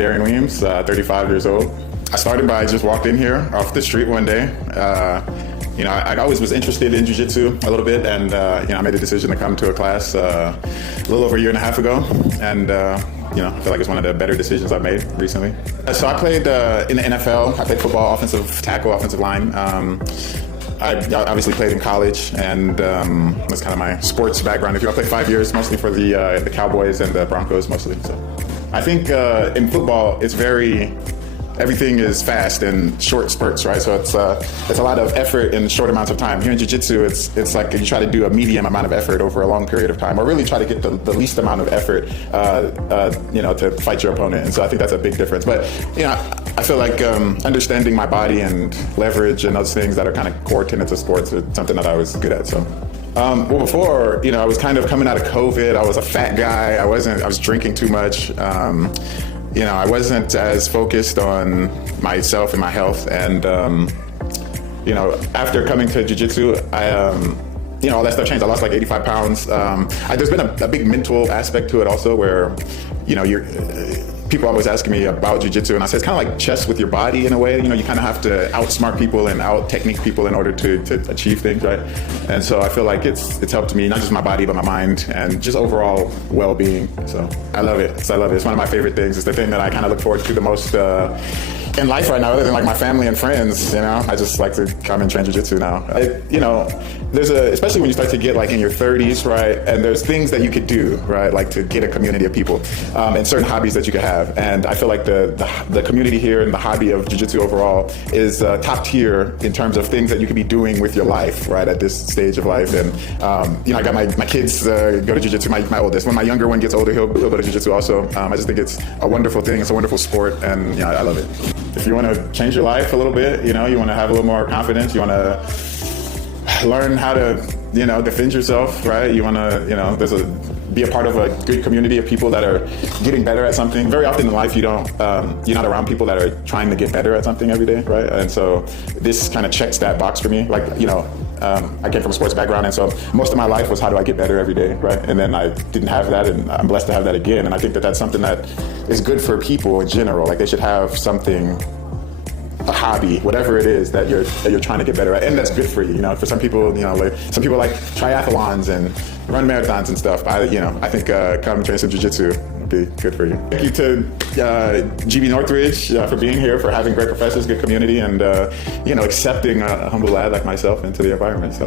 Darrion Weens, 35 years old. I started by just walked in here off the street one day. I always was interested in Jiu-Jitsu a little bit, and I made a decision to come to a class a little over a year and a half ago, and I feel like it's one of the better decisions I've made recently. So I played in the NFL. I played football, offensive tackle, offensive line. I obviously played in college, and that's kind of my sports background. I played 5 years, mostly for the Cowboys and the Broncos, mostly. So I think in football, everything is fast and short spurts, right? So it's a lot of effort in short amounts of time. Here in Jiu-Jitsu, it's like you try to do a medium amount of effort over a long period of time, or really try to get the least amount of effort, to fight your opponent. And so I think that's a big difference. But I feel like understanding my body and leverage and those things that are kind of core tenets of sports are something that I was good at. So. Before, I was kind of coming out of COVID. I was a fat guy. I was drinking too much. I wasn't as focused on myself and my health. And, after coming to Jiu-Jitsu, all that stuff changed. I lost like 85 pounds. There's been a big mental aspect to it also where, people always asking me about Jiu-Jitsu, and I say it's kind of like chess with your body in a way. You kind of have to outsmart people and out-technique people in order to achieve things, right? And so I feel like it's helped me, not just my body, but my mind and just overall well-being. So I love it. It's one of my favorite things. It's the thing that I kind of look forward to the most in life right now, other than like my family and friends. I just like to come and train Jiu-Jitsu now. Especially when you start to get like in your 30s, right? And there's things that you could do, right? Like to get a community of people and certain hobbies that you could have. And I feel like the community here and the hobby of Jiu-Jitsu overall is top tier in terms of things that you could be doing with your life, right? At this stage of life. And I got my kids go to Jiu-Jitsu. My oldest, when my younger one gets older, he'll go to Jiu-Jitsu also. I just think it's a wonderful thing. It's a wonderful sport, and I love it. If you want to change your life a little bit, you want to have a little more confidence, you want to learn how to, defend yourself, right? You want to, be a part of a good community of people that are getting better at something. Very often in life, you're not around people that are trying to get better at something every day, right? And so this kind of checks that box for me. Like, I came from a sports background, and so most of my life was how do I get better every day, right? And then I didn't have that, and I'm blessed to have that again. And I think that that's something that is good for people in general. Like they should have something, a hobby, whatever it is that you're trying to get better at, and that's good for you. For some people, like some people like triathlons and run marathons and stuff. I think come train some Jiu-Jitsu would be good for you. Thank you to GB Northridge for being here, for having great professors, good community, and accepting a humble lad like myself into the environment. So.